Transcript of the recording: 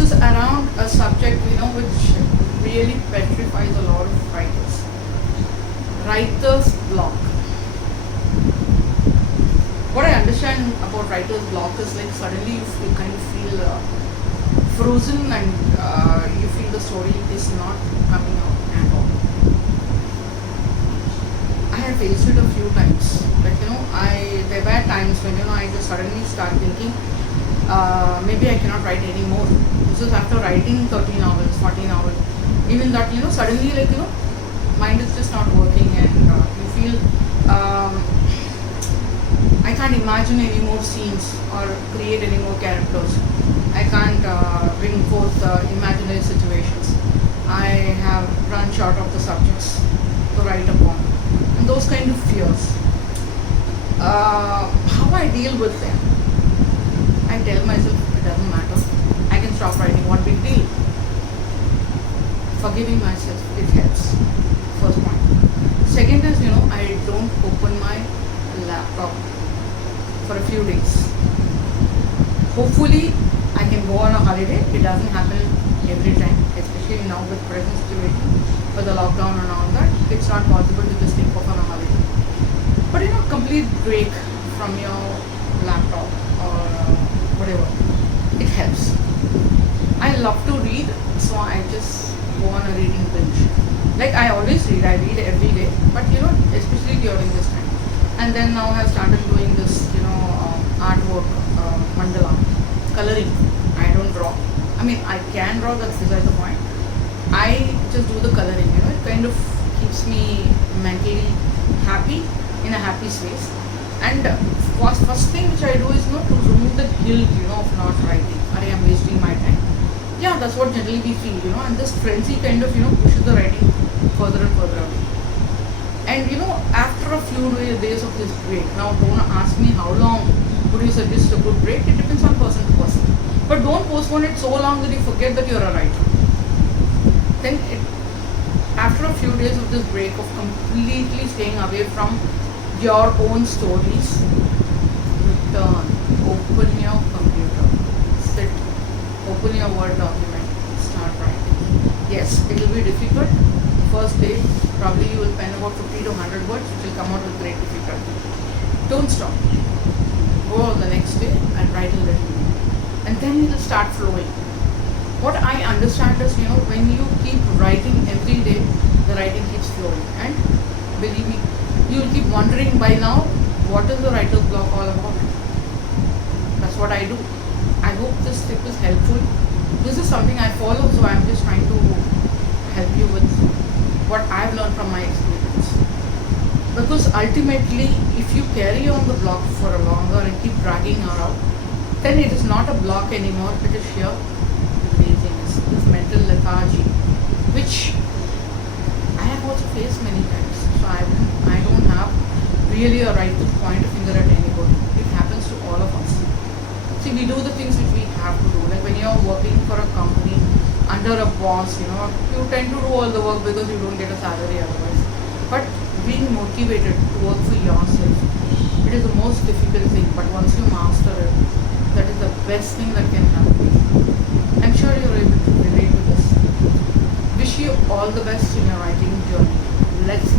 is around a subject, which really petrifies a lot of writers. Writer's block. What I understand about writer's block is like suddenly you kind of feel frozen, and you feel the story is not coming out at all. I have faced it a few times. Like, there were times when, I just suddenly start thinking, maybe I cannot write anymore. This is after writing 13 novels, 14 novels. Even that, suddenly, like, mind is just not working, and you feel, I can't imagine any more scenes or create any more characters. I can't bring forth imaginary situations. I have run short of the subjects to write upon. And those kind of fears. How I deal with them? I tell myself it doesn't matter. I can stop writing. What big deal? Forgiving myself, it helps. First point. Second is, I don't open my laptop for a few days. Hopefully, I can go on a holiday. It doesn't happen every time, especially now with present situation, for the lockdown and all that. It's not possible to just take off on a holiday. But complete break from your laptop or whatever, it helps. I love to read, so I just go on a reading binge. Like I always read, I read every day, but especially during this time. And then now I have started doing this, artwork, mandala, coloring. I don't draw. I mean, I can draw, that's beside the point. I just do the coloring, it kind of keeps me mentally happy, in a happy space. And first thing which I do is to remove the guilt, of not writing, or I am wasting my time. Yeah, that's what generally we feel, and this frenzy kind of, pushes the writing further and further away. And after a few days of this break, now don't ask me how long would you suggest a good break. It depends on person to person. But don't postpone it so long that you forget that you're a writer. Then after a few days of this break of completely staying away from your own stories, return, open your computer, sit, open your Word document, start writing. Yes, it will be difficult. First day, probably you will pen about 50 to 100 words, which will come out with great difficulty. Don't stop. Go on the next day and write a little more. And then it will start flowing. What I understand is, when you keep writing every day, the writing keeps flowing. And believe me, you will keep wondering by now, what is the writer's block all about? That's what I do. I hope this tip is helpful. This is something I follow, so I'm just trying to help you with what I've learned from my experience. Because ultimately, if you carry on the block for a longer and keep dragging her out, then it is not a block anymore, it is sheer laziness, this mental lethargy, which I have also faced many times. So I don't have really a right to point a finger at anybody. It happens to all of us. See, we do the things which we have to do. Like when you're working for a company under a boss, you tend to do all the work because you don't get a salary otherwise. But being motivated to work for yourself, it is the most difficult thing. But once you master it, that is the best thing that can happen. I'm sure you're able to relate to this. Wish you all the best in your writing journey. Let's